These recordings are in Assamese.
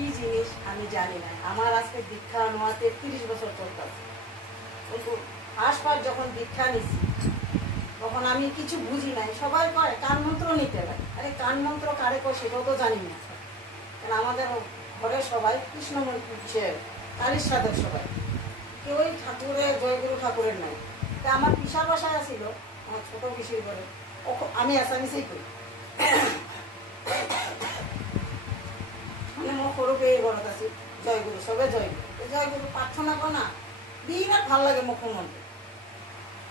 কি জিনিস আমি জানি না। আমার আজকে দীক্ষা নেওয়া 33 বছর চলতেছে, কিন্তু ফার্স্ট যখন দীক্ষা নিছি তখন আমি কিছু বুঝি নাই। সবাই কয় কান মন্ত্র নিতে হয়, আরে কান মন্ত্র কারে কয় সেটাও তো জানি না। কারণ আমাদের ঘরে সবাই কৃষ্ণ মন্ত্র, কালীর সাধক সবাই, কেউই ঠাকুরের জয়গুরু ঠাকুরের নাই। তা আমার পিসার বাসায় আসিল, আমার ছোট পিসির ঘরে, আমি আসামিসেই করি, মানে মোৰ সৰু পেহীৰ ঘৰত আছিল জয়গুৰু, চবে জয়গুৰু। জয়গুৰু প্ৰাৰ্থনা কৰা না বিৰাট ভাল লাগে মোক শুনোতে।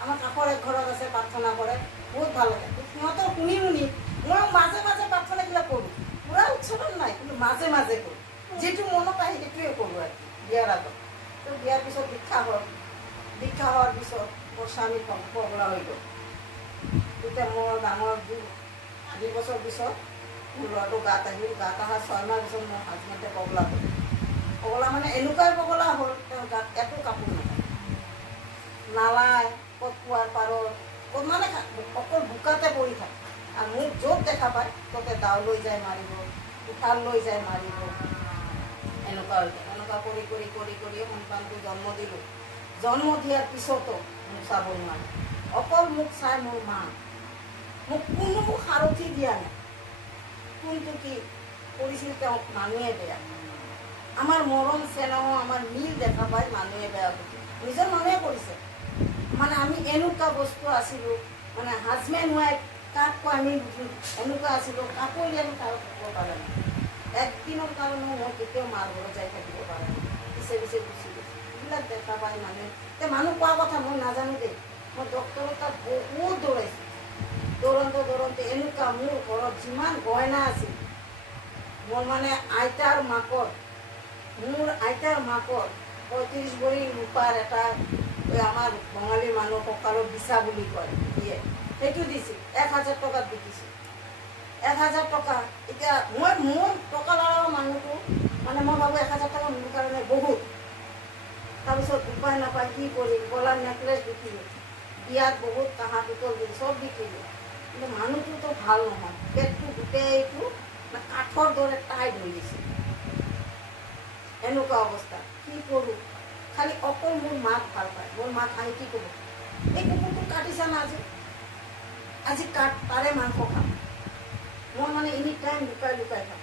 আমাৰ কাষৰ এক ঘৰত আছে প্ৰাৰ্থনা কৰে, বহুত ভাল লাগে। সিহঁতৰ শুনি শুনি মই মাজে মাজে প্ৰাৰ্থনাবিলাক কৰোঁ, পুৰা উৎসৱত নাই কিন্তু মাজে মাজে কৰোঁ, যিটো মনত আহে সেইটোৱে কৰোঁ আৰু বিয়াৰ আগত। তো বিয়াৰ পিছত দীক্ষা হ'ল, দীক্ষা হোৱাৰ পিছত মোৰ স্বামী পগলা হৈ গ'ল। তেতিয়া মোৰ ডাঙৰ 2 বছৰ পিছত মোৰ ল'ৰাটো গাত আহিল। গাত অহাৰ 6 মাহ পিছত মোৰ হাজবেণ্ডে পগলা হ'ল। পগলা মানে এনেকুৱাই পগলা হ'ল, তেওঁৰ গাত একো কাপোৰ নাথাকে, নালাই ক'ত কুৱাৰ পাৰত ক'ত, মানে অকল বোকাতে পৰি থাকে। আৰু মোক য'ত দেখা পায় ততে দাও লৈ যায় মাৰিব, উঠাল লৈ যায় মাৰিব, এনেকুৱা হৈ যায়। এনেকুৱা কৰি কৰি কৰি কৰি সন্তানটো জন্ম দিলোঁ। জন্ম দিয়াৰ পিছতো মোক চাব নোৱাৰে, অকল মোক চাই মোৰ মা। মোক কোনো সাৰথি দিয়া নাই, কোনটো কি কৰিছিল তেওঁক মানুহে বেয়া। আমাৰ মৰম চেনেহ আমাৰ মিল দেখা পায় মানুহে বেয়া কৰি, নিজৰ মানুহে কৰিছে। মানে আমি এনেকুৱা বস্তু আছিলোঁ, মানে হাজবেণ্ড ৱাইফ কাকো আমি এনেকুৱা আছিলোঁ, কাকো আমি কাৰো থাকিব পাৰে নাই। একদিনৰ কাৰণেও মই কেতিয়াও মাৰ ঘৰত যাই থাকিব পাৰে নাই, পিছে পিছে গুচি গৈছোঁ। এইবিলাক দেখা পায় মানুহে। এতিয়া মানুহ কোৱা কথা মই নাজানো দেই, মই ডক্টৰৰ তাত বহুত দৌৰাইছোঁ। দৌৰন্তে দৌৰন্তে এনেকুৱা মোৰ ঘৰত যিমান গহনা আছিল, মোৰ মানে আইতাৰ মাকৰ, মোৰ আইতাৰ মাকৰ 35 ভৰি ৰূপাৰ এটা আমাৰ বঙালী মানুহ কঁকালৰ বিছা বুলি কয় দিয়ে, সেইটো দিছিল। 1000 টকাত বিকিছিল, 1000 টকা। এতিয়া মই মোৰ টকা লগা মানুহটো, মানে মই ভাবোঁ 1000 টকা মোৰ কাৰণে বহুত। তাৰপিছত উপায় নাপায় কি কৰিম, গলাৰ নেকলেছ বিকিলোঁ, বিয়াত বহুত কাঁহা পিতল দিল, চব বিকিলোঁ। কিন্তু মানুহটোতো ভাল নহয়, পেটটো গোটেইটো কাঠৰ দৰে টাইট হৈ গৈছে, এনেকুৱা অৱস্থা। কি কৰোঁ, খালি অকল মোৰ মাক ভাল পায়। মোৰ মাক আহি কি ক'ব, এই কুকুৰটো কাটিছা না আজি, আজি কাট, তাৰে মাংস খাম। মই মানে এনি টাইম লুকাই লুকাই খাম,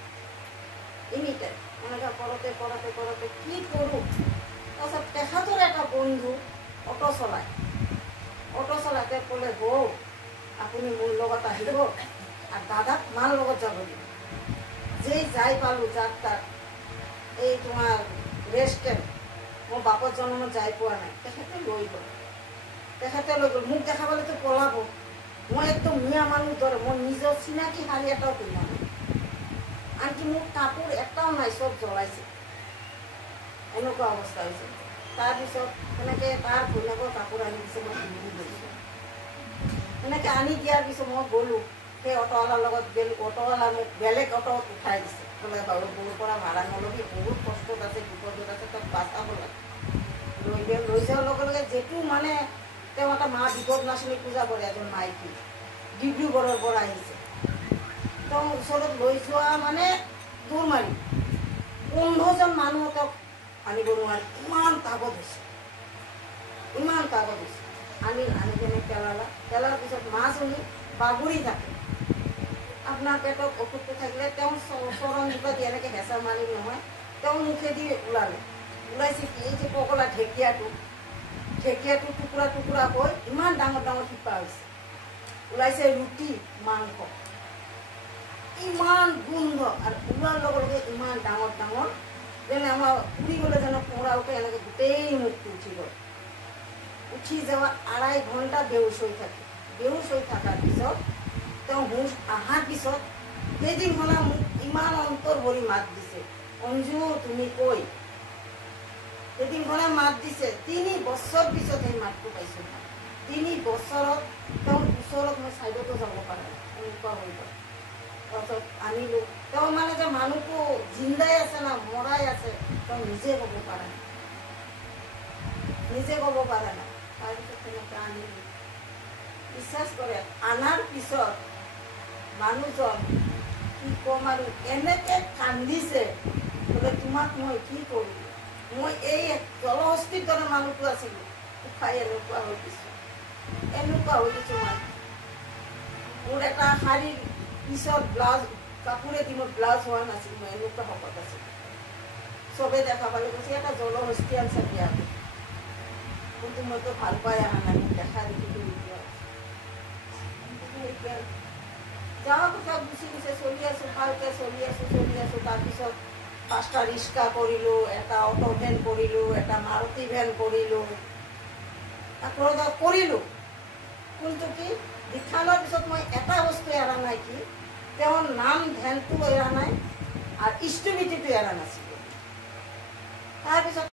এনি টাইম এনেকুৱা কৰোঁতে কৰোঁতে কৰোঁতে কি কৰোঁ। তাৰপিছত তেখেতৰ এটা বন্ধু অটো চলায়, অটো চলাতে ক'লে বৌ আপুনি মোৰ লগত আহিব আৰু দাদাক মাৰ লগত যাব দিব। যেই যাই পালোঁ যাক তাক, এই তোমাৰ ৰেষ্টুৰেণ্ট, মোৰ বাপৰ জন্মত যাই পোৱা নাই, তেখেতে লৈ গ'ল। তেখেতে লৈ গ'ল, মোক দেখা পালেতো পলাব। মই একদম মিয়া মানুহ দৰে, মই নিজৰ চিনাকি শাৰী এটাও পিন্ধা নাই, আনকি মোৰ কাপোৰ এটাও নাই, চব জ্বলাইছে, এনেকুৱা অৱস্থা হৈছে। তাৰপিছত সেনেকৈ তাৰ ভৈৰৱৰ কাপোৰ আনি দিছে, মই পিন্ধি গৈছোঁ। সেনেকৈ আনি দিয়াৰ পিছত মই গ'লোঁ, সেই অটোৱালাৰ লগত গ'লোঁ। অটোৱালা মোক বেলেগ অটোত উঠাই দিছে, বোলে বাৰু গৰুৰ পৰা ভাড়া নল'বি, বহুত কষ্টত আছে, বিপদত আছে, তাক বাচাব লাগে। লৈ যোৱাৰ লগে লগে যিটো মানে তেওঁ এটা মা বিপদ নাচনী পূজা কৰে, এজন মাইকী ডিব্ৰুগড়ৰ পৰা আহিছে, তেওঁ ওচৰত লৈ যোৱা মানে দূৰ মাৰি 15জন মানুহ তেওঁক আনিব নোৱাৰি, ইমান তাগত হৈছে, ইমান তাগত হৈছে। আনি কেনে পেলাৰ পিছত মাজনী বাগৰি থাকে। আপোনাৰ পেটত অসুখটো থাকিলে তেওঁ চৰণ দুটা দি এনেকৈ হেঁচা মাৰি নহয়, তেওঁ মুখেদি ওলাইছে কি, এই যে পগলা ঢেকীয়াটো টুকুৰা টুকুৰা হৈ ইমান ডাঙৰ ডাঙৰ শিপা হৈছে, ওলাইছে ৰুটি মাংস, ইমান গোন্ধ। আৰু ওলোৱাৰ লগে লগে ইমান ডাঙৰ ডাঙৰ, যেনে আমাৰ উৰি গ'লে যেনে পোৰা উঠে, এনেকৈ গোটেই মুখটো উঠি গ'ল। উঠি যাওয়া 2.5 ঘণ্টা বেহুচ হৈ থাকে। বেহুচ হৈ থকাৰ পিছত তেওঁ হুঁচ অহাৰ পিছত সেইদিনখনে মোক ইমান অন্তৰ ভৰি মাত দিছে, অঞ্জু তুমি কৈ। সেইদিনখনে মাত দিছে, 3 বছৰ পিছত সেই মাতটো পাইছোঁ। 3 বছৰত তেওঁৰ ওচৰত মই চাইডতো যাব পৰা নাই, এনেকুৱা হৈ গ'ল। তাৰপিছত আনিলোঁ, তেওঁ মানে যে মানুহটো জিন্দাই আছে না মৰাই আছে তেওঁ নিজে ক'ব পৰা নাই, নিজে ক'ব পৰা নাই। তাৰপিছত তেনেকৈ আনিলোঁ, বিশ্বাস কৰে আনাৰ পিছত মানুহজন কি ক'ম আৰু এনেকৈ কান্দিছে, বোলে তোমাক মই কি কৰিলোঁ, মই এই জলহস্তীৰ দৰে মানুহটো আছিলোঁ, উঠাই এনেকুৱা হৈ দিছোঁ, এনেকুৱা হৈ দিছোঁ। মই মোৰ এটা শাৰীৰ পিছত ব্লাউজ কাপোৰেদি মোৰ ব্লাউজ হোৱা নাছিল, মই এনেকুৱা শকত আছিলোঁ। চবেই দেখা পালে কৈছে এটা জলহস্তি আনছে বিয়া, কিন্তু মইতো ভাল পাই অহা নাই, মোক দেখা দেখি যাওঁ কথা গুচি গৈছে। চলি আছোঁ, ভালকৈ চলি আছোঁ। তাৰপিছত 5টা ৰিক্সা কৰিলোঁ, এটা অটো ভেন কৰিলোঁ, এটা মাৰুতি ভেন কৰিলোঁ, কৰিলোঁ। কিন্তু কি দিঠানৰ পিছত মই এটা বস্তু এৰা নাই, কি তেওঁৰ নাম ভেনটো এৰা নাই আৰু ষ্টুবিটিটো এৰা নাছিলোঁ। তাৰপিছত